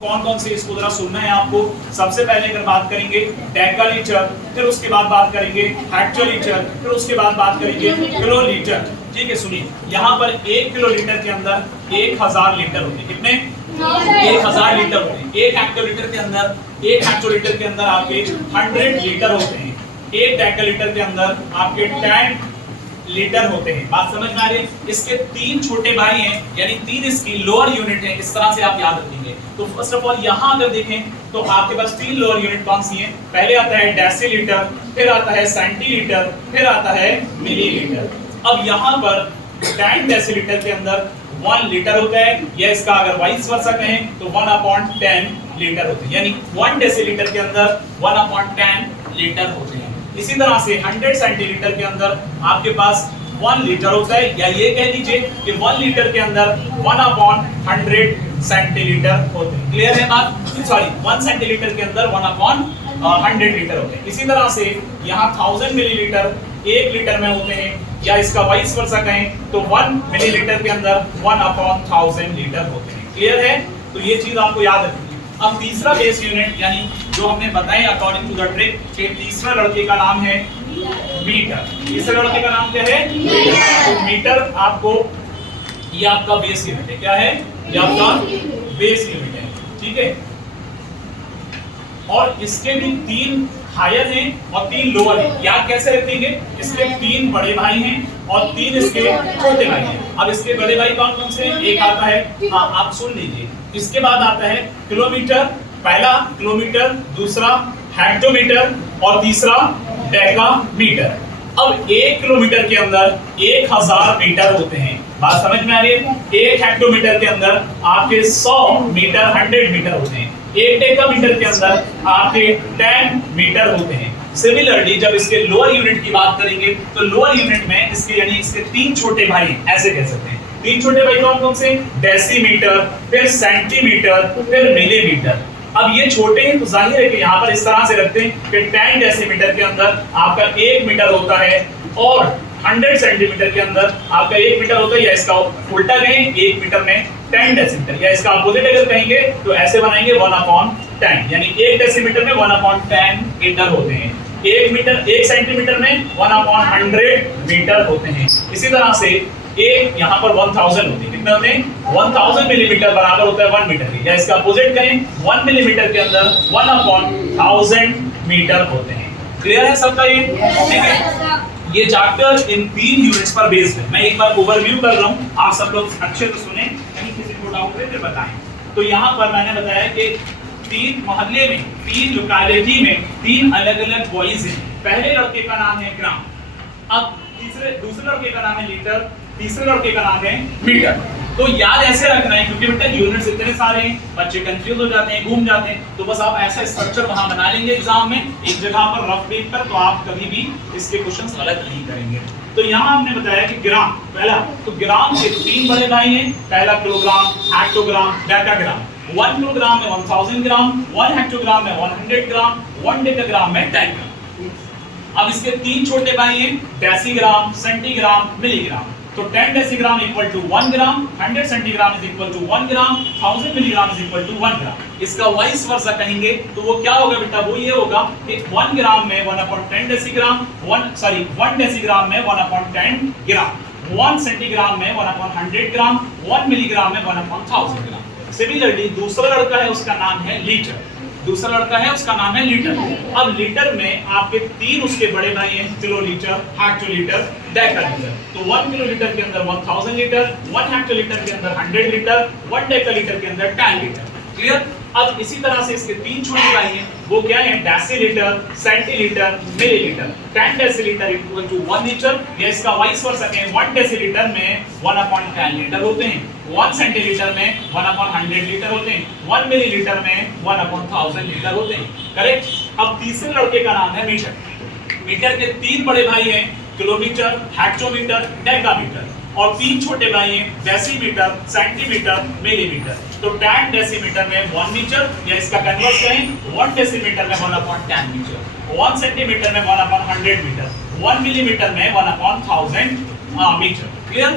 कौन कौन से इसको जरा सुनना है आपको। सबसे पहले अगर बात करेंगे डेकालीटर, फिर उसके बाद बात करेंगे हेक्टोलीटर, फिर उसके बाद बात करेंगे किलोलीटर। ठीक है, सुनिए यहाँ पर 1 किलोलीटर के अंदर 1000 लीटर होते हैं। कितने? 1000 लीटर होते हैं। 1 हेक्टोलीटर के अंदर आपके 100 लीटर होते हैं। 1 डेकालीटर के अंदर आपके 10 लीटर होते हैं। बात समझ में आ रही है? इसके 3 छोटे भाई हैं, यानी 3 इसकी लोअर यूनिट है। इस तरह से आप याद रखेंगे। तो फर्स्ट ऑफ ऑल यहाँ अगर देखें तो आपके पास 3 लोअर यूनिट कौन सी हैं? पहले आता है डेसीलीटर, फिर आता है सेंटीलीटर, फिर आता है मिलीलीटर। अब यहाँ पर 10 डेसीलीटर के अंदर 1 लीटर होता है, या इसका अगर वाइस वर्सा कहें तो 1/10 लीटर होते हैं, यानी 1 डेसीलीटर के अंदर 1/10 लीटर होते हैं। इसी तरह से 100 सेंटीलीटर के अंदर आपके पास 1 लीटर होता है, या ये कह लीजिए कि 1 लीटर के अंदर 1/100 सेंटीलीटर होते हैं। क्लियर है बात? सॉरी, 1 सेंटीलीटर के अंदर 1/100 लीटर होते हैं। इसी तरह से यहाँ 1000 मिलीलीटर 1 लीटर में होते हैं, या इसका वाइस वर्सा कहें तो 1 मिलीलीटर के अंदर 1/1000 लीटर होते हैं। क्लियर है? तो ये चीज आपको याद रखनी है। अब तीसरा बेस यूनिट, यानी जो हमने बताया अकॉर्डिंग टू द ट्रिक कि तीसरा लड़के का नाम है मीटर। तीसरे लड़के का नाम क्या है? मीटर। तो मीटर आपको, ये आपका बेस यूनिट है। क्या है? ये आपका बेस यूनिट है। ठीक है, और इसके भी 3 हायर हैं और 3 लोअर हैं। याद कैसे रखेंगे? इसके 3 बड़े भाई हैं और 3 इसके छोटे भाई हैं। अब इसके बड़े भाई कौन कौन से हैं? एक आता है, हाँ आप सुन लीजिए, इसके बाद आता है किलोमीटर। पहला किलोमीटर, दूसरा हेक्टोमीटर और तीसरा डेकामीटर। अब 1 किलोमीटर के अंदर 1000 मीटर होते हैं। बात समझ में आ रही है? 1 हेक्टोमीटर के अंदर आपके 100 मीटर 100 मीटर होते हैं। 1 डेकामीटर के अंदर आपके 10 मीटर होते हैं। सिमिलरली जब इसके लोअर यूनिट की बात करेंगे तो लोअर यूनिट में इसके, यानी इसके 3 छोटे भाई ऐसे कह सकते हैं। 3 छोटे भाई कौन कौन से? डेसीमीटर, फिर सेंटीमीटर, फिर मिलीमीटर। अब ये छोटे हैं तो जाहिर है कि यहाँ पर इस तरह से रखते हैं कि 10 डेसीमीटर के अंदर आपका 1 मीटर होता है, और 100 सेंटीमीटर के अंदर आपका 1 मीटर होता है, या इसका उल्टा कहें 1 मीटर में 10 डेसीमीटर, या इसका अपोजिट अगर कहेंगे तो ऐसे बनाएंगे 1/10, यानी 1 डेसीमीटर में 1/10 मीटर होते हैं। 1 मीटर 1 सेंटीमीटर में 1/100 मीटर होते हैं। इसी तरह से एक यहाँ पर 1000 होते हैं। कितने होते हैं? 1000 मिलीमीटर बराबर होता है 1 मीटर के, या इसका अपोजिट करें 1 मिलीमीटर के अंदर 1/1000 मीटर होते हैं। क्लियर है सबका ये? ठीक है, ये चैप्टर इन 3 यूनिट्स पर बेस्ड है। मैं एक बार ओवरव्यू कर रहा हूँ, आप सब लोग अच्छे से सुने, कहीं किसी को डाउट है फिर बताएं। तो यहाँ पर मैंने बताया कि 3 मोहल्ले में, 3 लोकेलिटी में 3 अलग-अलग बॉयज हैं। पहले लड़के का नाम है ग्राम, अब दूसरे लड़के का नाम है लीटर, तीसरे लड़के का नाम है मीटर। तो याद ऐसे रखना है, क्योंकि बेटा यूनिट्स इतने सारे हैं, बच्चे कंफ्यूज हो जाते हैं, घूम जाते हैं। तो बस आप ऐसा स्ट्रक्चर वहां बना लेंगे एग्जाम में, एक जगह पर रफ पेज पर, तो आप कभी भी इसके क्वेश्चंस गलत नहीं करेंगे। तो यहाँ हमने बताया कि ग्राम, पहला तो ग्राम के 3 बड़े भाई हैं। पहला किलोग्राम, हेक्टोग्राम, डेकाग्राम। 1 किलोग्राम में 1000 ग्राम, 1 हेक्टोग्राम में 100 ग्राम, 1 डेकाग्राम में 10 ग्राम। अब इसके 3 छोटे भाई हैं, डेसीग्राम, सेंटीग्राम, मिलीग्राम। तो 10 decigram equal to 1 gram, 100 centigram is equal to 1 gram, 1000 milligram is equal to 1 gram. इसका वाइस वर्सा कहेंगे तो वो क्या होगा बेटा? वो ये होगा कि 1 ग्राम में 1/10 डेसीग्राम, 1 डेसीग्राम में 1/10 ग्राम, 1 सेंटीग्राम में 1/100 ग्राम, 1 मिलीग्राम में 1/1000 ग्राम। सिमिलरली दूसरा लड़का है, उसका नाम है लीटर। दूसरा लड़का है, उसका नाम है लीटर। अब लीटर में आपके 3 उसके बड़े भाई हैं, किलोलीटर, हेक्टोलीटर, डेकालीटर। तो 1 किलोलीटर के अंदर 1000 लीटर, 1 हेक्टोलीटर के अंदर 100 लीटर, 1 डेकालीटर के अंदर 10 लीटर। क्लियर? अब इसी तरह से इसके 3 छोटे भाई हैं, वो क्या है? Decilitre, centilitre, millilitre. 10 decilitre equal to 1 litre, या इसका वाइस वर्सा कहें 1 डेसीलीटर में 1/10 लीटर होते हैं, 1 सेंटीलीटर में 1/100 लीटर होते हैं, 1 मिलीलीटर में 1/1000 लीटर होते हैं। करेक्ट? अब तीसरे लड़के का नाम है मीटर। मीटर के 3 बड़े भाई हैं, किलोमीटर, हेक्टोमीटर, डेकामीटर, और 3 छोटे भाई हैं, डेसीमीटर, सेंटीमीटर, मिलीमीटर। तो 10 डेसीमीटर में 1 मीटर, या इसका कन्वर्स करें 1 डेसीमीटर में 1/10 मीटर, 1 सेंटीमीटर में 1/100 मीटर, 1 मिलीमीटर में 1/1000 मीटर। क्लियर?